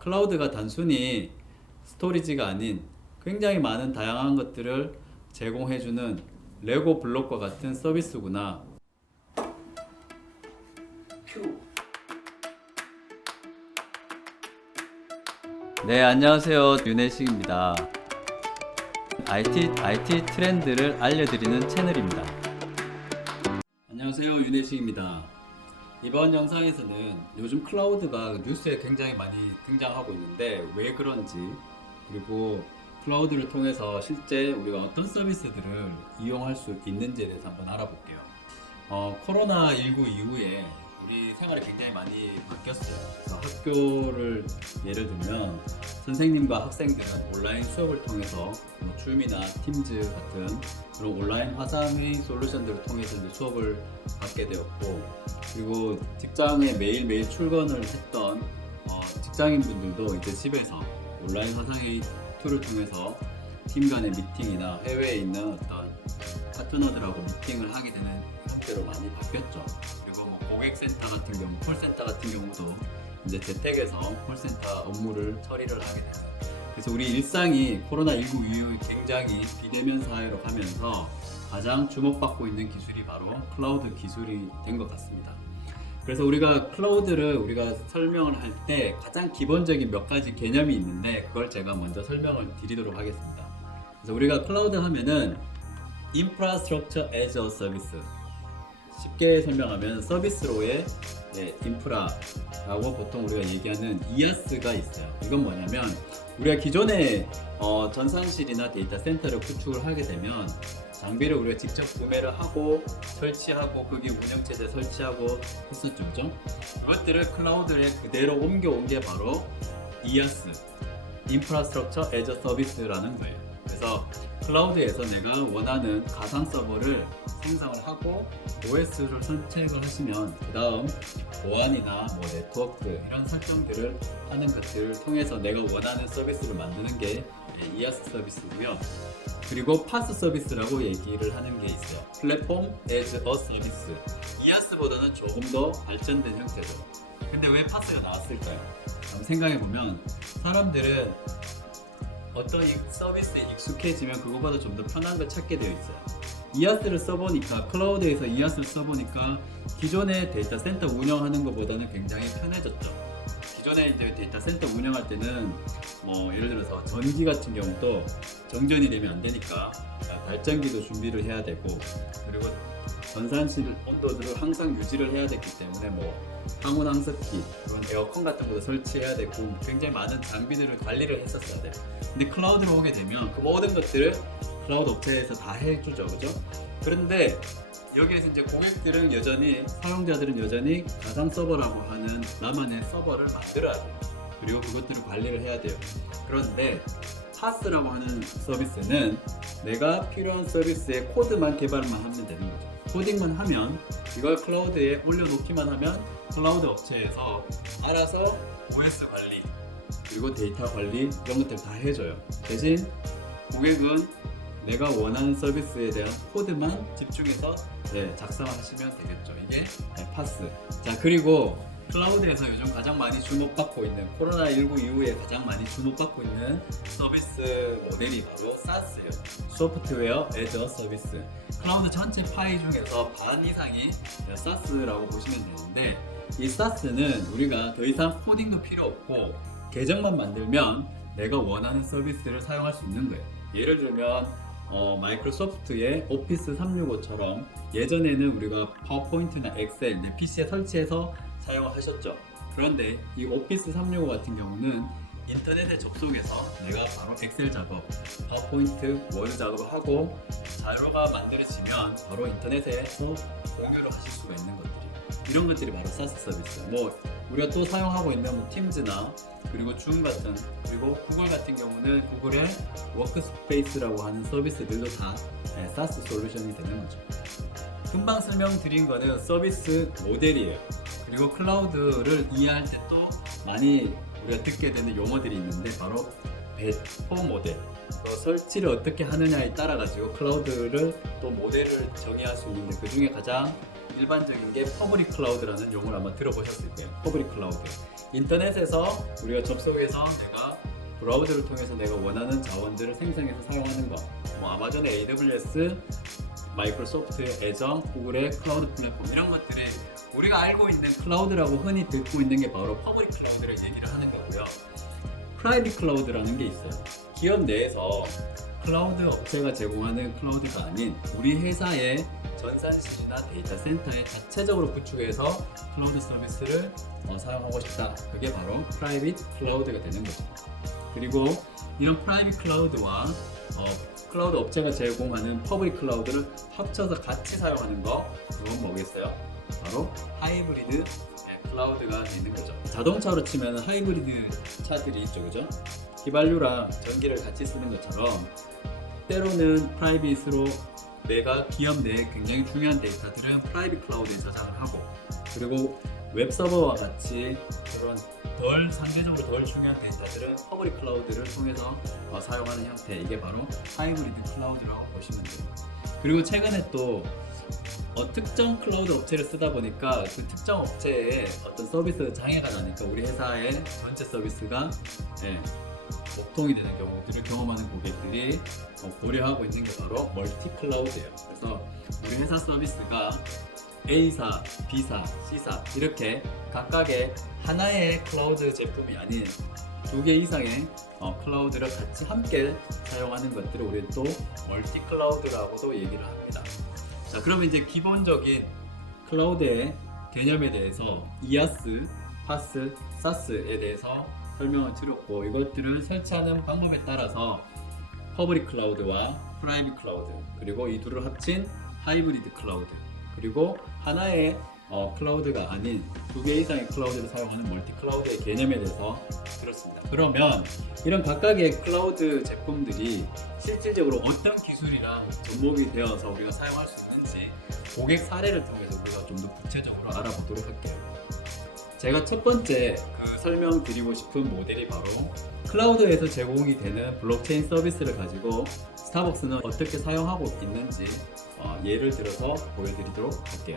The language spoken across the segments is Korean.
클라우드가 단순히 스토리지가 아닌 굉장히 많은 다양한 것들을 제공해주는 레고 블록과 같은 서비스구나. 네, 안녕하세요. 윤혜식입니다. IT 트렌드를 알려드리는 채널입니다. 안녕하세요. 윤혜식입니다. 이번 영상에서는 요즘 클라우드가 뉴스에 굉장히 많이 등장하고 있는데 왜 그런지, 그리고 클라우드를 통해서 실제 우리가 어떤 서비스들을 이용할 수 있는지에 대해서 한번 알아볼게요. 코로나19 이후에 우리 생활이 굉장히 많이 바뀌었어요. 그래서 학교를 예를 들면 선생님과 학생들은 온라인 수업을 통해서 줌이나 팀즈 같은 그런 온라인 화상의 솔루션들을 통해서 이제 수업을 받게 되었고, 그리고 직장에 매일매일 출근을 했던 직장인분들도 이제 집에서 온라인 화상의 툴을 통해서 팀 간의 미팅이나 해외에 있는 어떤 파트너들하고 미팅을 하게 되는 형태로 많이 바뀌었죠. 그리고 고객센터 같은 경우, 콜센터 같은 경우도 이제 재택에서 콜센터 업무를 처리를 하게 되는. 그래서 우리 일상이 코로나19 이후에 굉장히 비대면 사회로 가면서 가장 주목받고 있는 기술이 바로 클라우드 기술이 된 것 같습니다. 그래서 우리가 클라우드를 우리가 설명을 할 때 가장 기본적인 몇 가지 개념이 있는데 그걸 제가 먼저 설명을 드리도록 하겠습니다. 그래서 우리가 클라우드 하면은 Infrastructure as a Service, 쉽게 설명하면 서비스로의 인프라라고 보통 우리가 얘기하는 IaaS가 있어요. 이건 뭐냐면 우리가 기존에 전산실이나 데이터 센터를 구축을 하게 되면 장비를 우리가 직접 구매를 하고 설치하고 거기 운영체제 설치하고 했었죠. 그죠? 그것들을 클라우드에 그대로 옮겨온 게 바로 IaaS, Infrastructure as a Service라는 거예요. 그래서 클라우드에서 내가 원하는 가상 서버를 생성을 하고 OS를 선택을 하시면 그 다음 보안이나 네트워크 이런 설정들을 하는 것들을 통해서 내가 원하는 서비스를 만드는 게 IaaS 서비스고요. 그리고 파스 서비스라고 얘기를 하는 게 있어요. 플랫폼 as a Service. IaaS보다는 조금 더 발전된 형태죠. 근데 왜 파스가 나왔을까요? 한번 생각해보면 사람들은 어떤 서비스에 익숙해지면 그거보다 좀 더 편한 걸 찾게 되어 있어요. IaaS를 써보니까, 클라우드에서 IaaS를 써보니까 기존의 데이터 센터 운영하는 것보다는 굉장히 편해졌죠. 기존에 이제 데이터 센터 운영할 때는 예를 들어서 전기 같은 경우도 정전이 되면 안 되니까 발전기도 준비를 해야 되고, 그리고 전산실 온도들을 항상 유지를 해야 되기 때문에 항온 항습기, 그런 에어컨 같은 것도 설치해야 되고 굉장히 많은 장비들을 관리를 했었어야 돼요. 근데 클라우드로 오게 되면 그 모든 것들을 클라우드 업체에서 다 해주죠, 그죠? 그런데 여기에서 이제 고객들은 여전히, 사용자들은 여전히 가상 서버라고 하는 나만의 서버를 만들어야 돼요. 그리고 그것들을 관리를 해야 돼요. 그런데 파스라고 하는 서비스는 내가 필요한 서비스의 코드만 개발만 하면 되는 거죠. 코딩만 하면, 이걸 클라우드에 올려놓기만 하면 클라우드 업체에서 알아서 OS 관리 그리고 데이터 관리 이런 것들 다 해줘요. 대신 고객은 내가 원하는 서비스에 대한 코드만 집중해서 작성을 하시면 되겠죠. 이게 파스. 자, 그리고 클라우드에서 요즘 가장 많이 주목받고 있는, 코로나19 이후에 가장 많이 주목받고 있는 서비스 모델이 바로 SaaS예요. 소프트웨어 as a Service. 클라우드 전체 파이 중에서 반 이상이 SaaS라고 보시면 되는데, 이 SaaS는 우리가 더 이상 코딩도 필요 없고 계정만 만들면 내가 원하는 서비스를 사용할 수 있는 거예요. 예를 들면 마이크로소프트의 오피스 365처럼 예전에는 우리가 파워포인트나 엑셀 내 PC에 설치해서 사용을 하셨죠. 그런데 이 오피스 365 같은 경우는 인터넷에 접속해서 내가 바로 엑셀 작업, 파워포인트, 워드 작업을 하고 자료가 만들어지면 바로 인터넷에서 공유를 하실 수가 있는 것들이, 이런 것들이 바로 SaaS 서비스. 우리가 또 사용하고 있는 팀즈나 그리고 줌 같은, 그리고 구글 같은 경우는 구글의 워크스페이스라고 하는 서비스들도 다 SaaS 솔루션이 되는 거죠. 금방 설명드린 거는 서비스 모델이에요. 그리고 클라우드를 이해할 때 또 많이 우리가 듣게 되는 용어들이 있는데 바로 배포 모델, 설치를 어떻게 하느냐에 따라 가지고 클라우드를 또 모델을 정의할 수 있는데, 그 중에 가장 일반적인 게 퍼블릭 클라우드라는 용어를 아마 들어보셨을 거예요. 퍼블릭 클라우드. 인터넷에서 우리가 접속해서 내가 브라우저를 통해서 내가 원하는 자원들을 생성해서 사용하는 거. 뭐 아마존의 AWS, 마이크로소프트, 애저, 구글의 클라우드 플랫폼 이런 것들이 우리가 알고 있는 클라우드라고 흔히 듣고 있는 게 바로 퍼블릭 클라우드를 얘기를 하는 거고요. 프라이빗 클라우드라는 게 있어요. 기업 내에서 클라우드 업체가 제공하는 클라우드가 아닌 우리 회사의 전산실이나 데이터 센터에 자체적으로 구축해서 클라우드 서비스를 사용하고 싶다. 그게 바로 프라이빗 클라우드가 되는 거죠. 그리고 이런 프라이빗 클라우드와 클라우드 업체가 제공하는 퍼블릭 클라우드를 합쳐서 같이 사용하는 거, 그건 뭐겠어요? 바로 하이브리드 클라우드가 있는 거죠. 자동차로 치면 하이브리드 차들이 있죠, 그죠? 휘발유랑 전기를 같이 쓰는 것처럼 때로는 프라이빗으로 내가 기업 내에 굉장히 중요한 데이터들은 프라이빗 클라우드에 저장을 하고, 그리고 웹서버와 같이 그런 덜 상대적으로 덜 중요한 데이터들은 퍼블릭 클라우드를 통해서 사용하는 형태, 이게 바로 하이브리드 클라우드라고 보시면 돼요. 그리고 최근에 또 특정 클라우드 업체를 쓰다 보니까 그 특정 업체의 어떤 서비스 장애가 나니까 우리 회사의 전체 서비스가 목통이 되는 경우들을 경험하는 고객들이 고려하고 있는 게 바로 멀티 클라우드예요. 그래서 우리 회사 서비스가 A사, B사, C사 이렇게 각각의 하나의 클라우드 제품이 아닌 2개 이상의 클라우드를 같이 함께 사용하는 것들을 우리는 또 멀티 클라우드라고도 얘기를 합니다. 자, 그러면 이제 기본적인 클라우드의 개념에 대해서 IaaS, PaaS, SaaS에 대해서 설명을 드렸고, 이것들을 설치하는 방법에 따라서 퍼블릭 클라우드와 프라이빗 클라우드, 그리고 이 둘을 합친 하이브리드 클라우드, 그리고 하나의 클라우드가 아닌 2개 이상의 클라우드를 사용하는 멀티 클라우드의 개념에 대해서 들었습니다. 그러면 이런 각각의 클라우드 제품들이 실질적으로 어떤 기술이랑 접목이 되어서 우리가 사용할 수 있는지 고객 사례를 통해서 우리가 좀 더 구체적으로 알아보도록 할게요. 제가 첫 번째 설명드리고 싶은 모델이 바로 클라우드에서 제공이 되는 블록체인 서비스를 가지고 스타벅스는 어떻게 사용하고 있는지 예를 들어서 보여드리도록 할게요.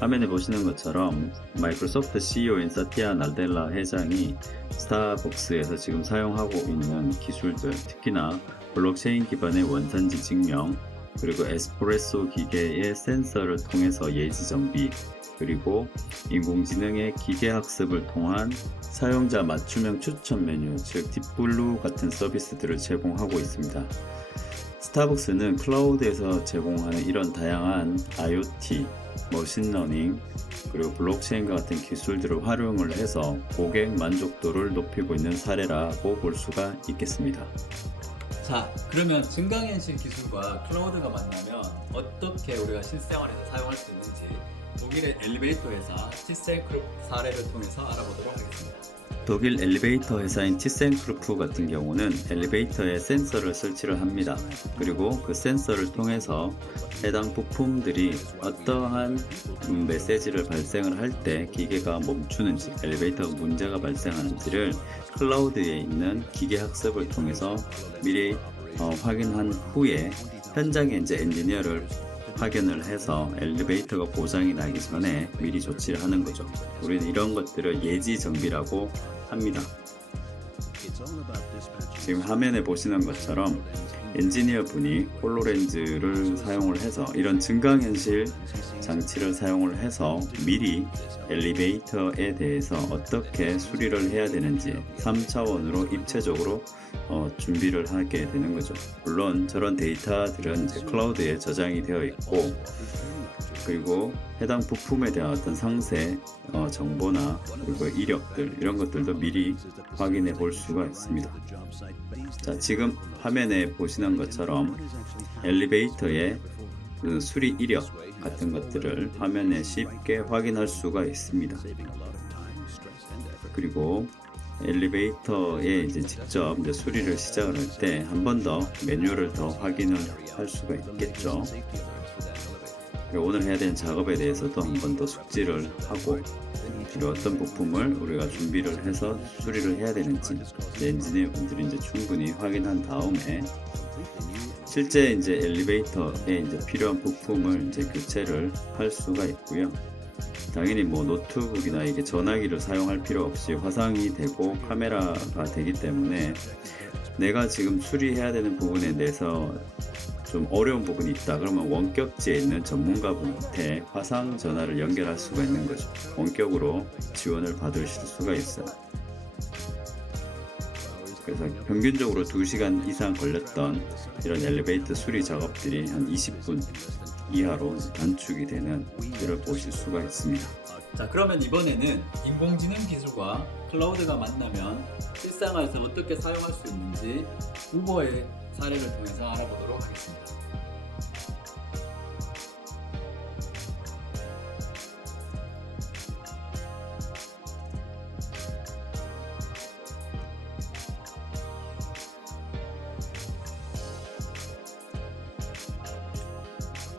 화면에 보시는 것처럼 마이크로소프트 CEO인 사티아 나델라 회장이 스타벅스에서 지금 사용하고 있는 기술들, 특히나 블록체인 기반의 원산지 증명, 그리고 에스프레소 기계의 센서를 통해서 예지 정비, 그리고 인공지능의 기계학습을 통한 사용자 맞춤형 추천 메뉴, 즉 딥블루 같은 서비스들을 제공하고 있습니다. 스타벅스는 클라우드에서 제공하는 이런 다양한 IoT, 머신러닝, 그리고 블록체인과 같은 기술들을 활용을 해서 고객 만족도를 높이고 있는 사례라고 볼 수가 있겠습니다. 자, 그러면 증강현실 기술과 클라우드가 만나면 어떻게 우리가 실생활에서 사용할 수 있는지 독일의 엘리베이터 회사 티센크루프 사례를 통해서 알아보도록 하겠습니다. 독일 엘리베이터 회사인 티센크루프 같은 경우는 엘리베이터에 센서를 설치를 합니다. 그리고 그 센서를 통해서 해당 부품들이 어떠한 메시지를 발생을 할 때 기계가 멈추는지, 엘리베이터가 문제가 발생하는지를 클라우드에 있는 기계 학습을 통해서 미리 확인한 후에 현장에 이제 엔지니어를 파견을 해서 엘리베이터가 고장이 나기 전에 미리 조치를 하는 거죠. 우리는 이런 것들을 예지 정비라고 합니다. 지금 화면에 보시는 것처럼 엔지니어 분이 홀로렌즈를 사용을 해서 이런 증강현실 장치를 사용을 해서 미리 엘리베이터에 대해서 어떻게 수리를 해야 되는지 3차원으로 입체적으로 준비를 하게 되는 거죠. 물론 저런 데이터들은 이제 클라우드에 저장이 되어 있고, 그리고 해당 부품에 대한 어떤 상세 정보나 그리고 이력들, 이런 것들도 미리 확인해 볼 수가 있습니다. 자, 지금 화면에 보시는 것처럼 엘리베이터의 그 수리 이력 같은 것들을 화면에 쉽게 확인할 수가 있습니다. 그리고 엘리베이터에 이제 직접 수리를 시작을 할 때 한 번 더 매뉴얼을 더 확인을 할 수가 있겠죠. 오늘 해야 되는 작업에 대해서도 한 번 더 숙지를 하고, 그리고 어떤 부품을 우리가 준비를 해서 수리를 해야 되는지 엔지니어 분들이 이제 충분히 확인한 다음에 실제 이제 엘리베이터에 이제 필요한 부품을 이제 교체를 할 수가 있고요. 당연히 뭐 노트북이나 이게 전화기를 사용할 필요 없이 화상이 되고 카메라가 되기 때문에 내가 지금 수리해야 되는 부분에 대해서 좀 어려운 부분이 있다 그러면 원격지에 있는 전문가분한테 화상 전화를 연결할 수가 있는 거죠. 원격으로 지원을 받으실 수가 있어요. 그래서 평균적으로 2시간 이상 걸렸던 이런 엘리베이터 수리 작업들이 한 20분 이하로 단축이 되는 일을 보실 수가 있습니다. 자, 그러면 이번에는 인공지능 기술과 클라우드가 만나면 일상에서 어떻게 사용할 수 있는지 우버의 사례를 통해서 알아보도록 하겠습니다.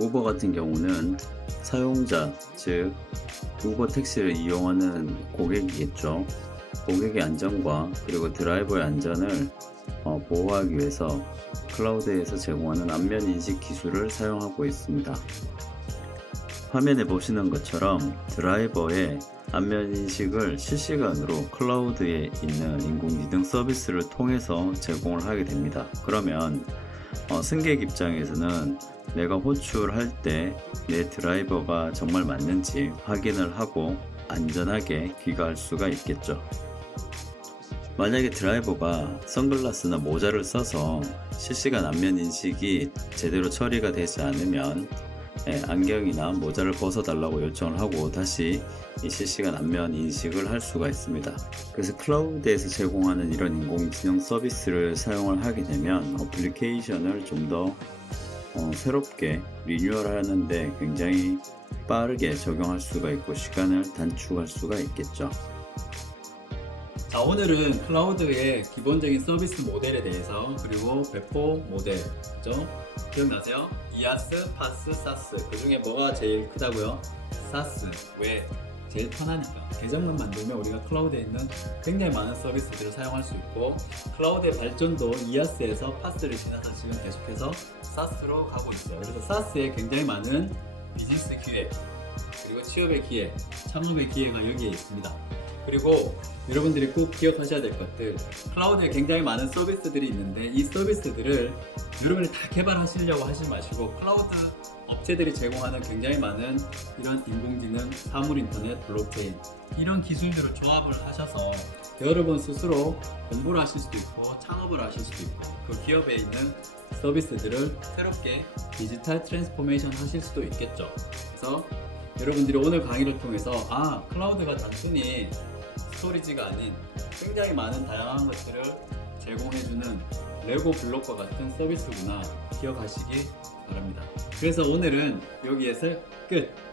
우버 같은 경우는 사용자, 즉 우버 택시를 이용하는 고객이겠죠. 고객의 안전과 그리고 드라이버의 안전을 보호하기 위해서 클라우드에서 제공하는 안면 인식 기술을 사용하고 있습니다. 화면에 보시는 것처럼 드라이버의 안면 인식을 실시간으로 클라우드에 있는 인공지능 서비스를 통해서 제공을 하게 됩니다. 그러면 승객 입장에서는 내가 호출할 때 내 드라이버가 정말 맞는지 확인을 하고 안전하게 귀가할 수가 있겠죠. 만약에 드라이버가 선글라스나 모자를 써서 실시간 안면 인식이 제대로 처리가 되지 않으면 안경이나 모자를 벗어달라고 요청을 하고 다시 이 실시간 안면 인식을 할 수가 있습니다. 그래서 클라우드에서 제공하는 이런 인공지능 서비스를 사용을 하게 되면 어플리케이션을 좀 더 새롭게 리뉴얼하는데 굉장히 빠르게 적용할 수가 있고 시간을 단축할 수가 있겠죠. 자, 오늘은 클라우드의 기본적인 서비스 모델에 대해서 그리고 배포 모델죠. 기억나세요? 이아스, 파스, 사스. 그 중에 뭐가 제일 크다고요? 사스. 왜? 제일 편하니까. 계정만 만들면 우리가 클라우드에 있는 굉장히 많은 서비스들을 사용할 수 있고 클라우드의 발전도 이아스에서 파스를 지나서 지금 계속해서 사스로 가고 있어요. 그래서 사스에 굉장히 많은 비즈니스 기회 그리고 취업의 기회, 창업의 기회가 여기에 있습니다. 그리고 여러분들이 꼭 기억하셔야 될 것들, 클라우드에 굉장히 많은 서비스들이 있는데 이 서비스들을 여러분이 다 개발하시려고 하지 마시고 클라우드 업체들이 제공하는 굉장히 많은 이런 인공지능, 사물인터넷, 블록체인 이런 기술들을 조합을 하셔서 여러분 스스로 공부를 하실 수도 있고 창업을 하실 수도 있고 그 기업에 있는 서비스들을 새롭게 디지털 트랜스포메이션 하실 수도 있겠죠. 그래서 여러분들이 오늘 강의를 통해서 클라우드가 단순히 스토리지가 아닌 굉장히 많은 다양한 것들을 제공해주는 레고 블록과 같은 서비스구나 기억하시기 바랍니다. 그래서 오늘은 여기에서 끝!